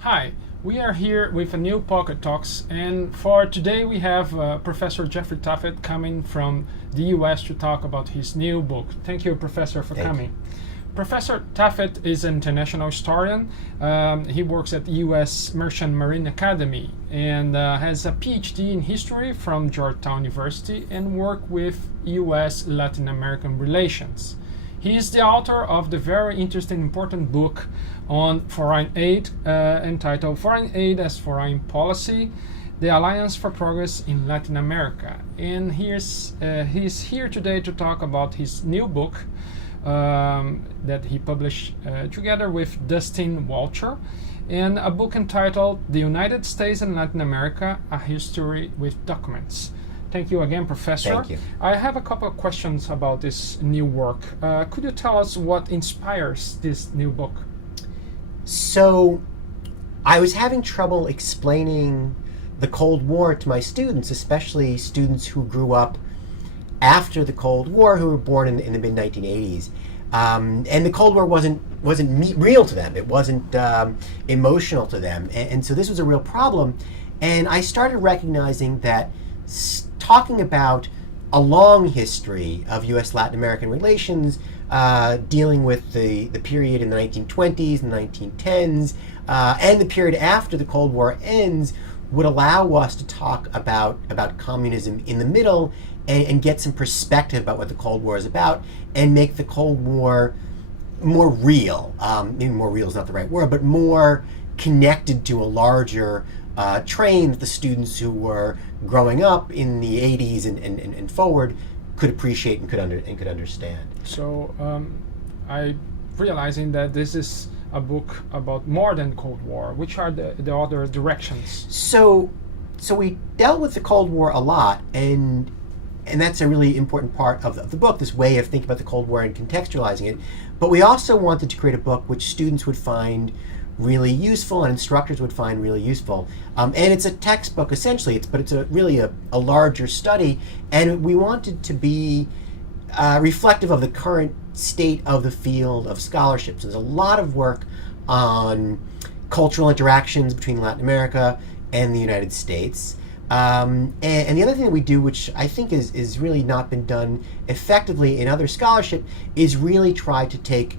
Hi, we are here with a new Pocket Talks, and for today we have Professor Jeffrey Tuffet coming from the US to talk about his new book. Thank you, Professor, for coming. Professor Tuffet is an international historian. He works at the US Merchant Marine Academy and has a PhD in history from Georgetown University and work with US Latin American relations. He is the author of the very interesting, important book on foreign aid entitled Foreign Aid as Foreign Policy, The Alliance for Progress in Latin America. And he's here today to talk about his new book that he published together with Dustin Walcher, and a book entitled The United States and Latin America, A History with Documents. Thank you again, Professor. Thank you. I have a couple of questions about this new work. Could you tell us what inspires this new book? So, I was having trouble explaining the Cold War to my students, especially students who grew up after the Cold War, who were born in the mid-1980s. And the Cold War wasn't real to them. It wasn't emotional to them. And so this was a real problem. And I started recognizing that talking about a long history of U.S.-Latin American relations, dealing with the period in the 1920s and 1910s, and the period after the Cold War ends, would allow us to talk about communism in the middle and get some perspective about what the Cold War is about, and make the Cold War more real. Maybe more real is not the right word, but more connected to a larger train that the students who were growing up in the 80s and forward could appreciate and could understand. So I realizing that this is a book about more than Cold War. Which are the other directions? So we dealt with the Cold War a lot, and that's a really important part of the book, this way of thinking about the Cold War and contextualizing it. But we also wanted to create a book which students would find really useful and instructors would find really useful. And it's a textbook essentially, but it's really a larger study, and we wanted to be reflective of the current state of the field of scholarship. So there's a lot of work on cultural interactions between Latin America and the United States. And the other thing that we do, which I think is really not been done effectively in other scholarship, is really try to take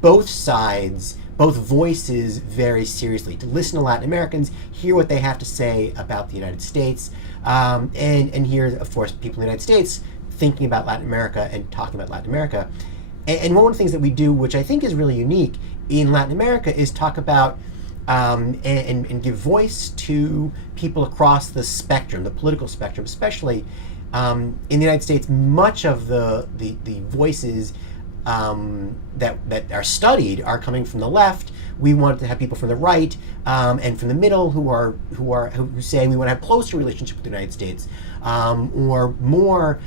both sides, both voices, very seriously, to listen to Latin Americans, hear what they have to say about the United States, and hear, of course, people in the United States thinking about Latin America and talking about Latin America. And one of the things that we do, which I think is really unique in Latin America, is talk about and give voice to people across the spectrum, the political spectrum, especially in the United States. Much of the voices that are studied are coming from the left. We want to have people from the right and from the middle who say we want to have closer relationship with the United States, or more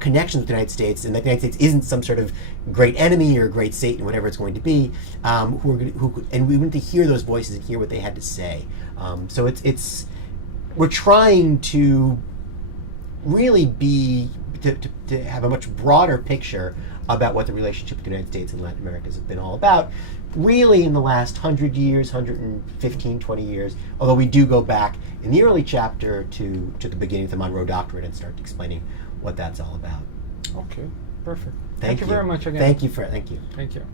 connections with the United States, and that the United States isn't some sort of great enemy or great Satan, whatever it's going to be. And we want to hear those voices and hear what they had to say. So we're trying to really to have a much broader picture about what the relationship with the United States and Latin America has been all about, really in the last 100 years, 115, 20 years, although we do go back in the early chapter to the beginning of the Monroe Doctrine and start explaining what that's all about. Okay, perfect. Thank you very much again. Thank you. Thank you.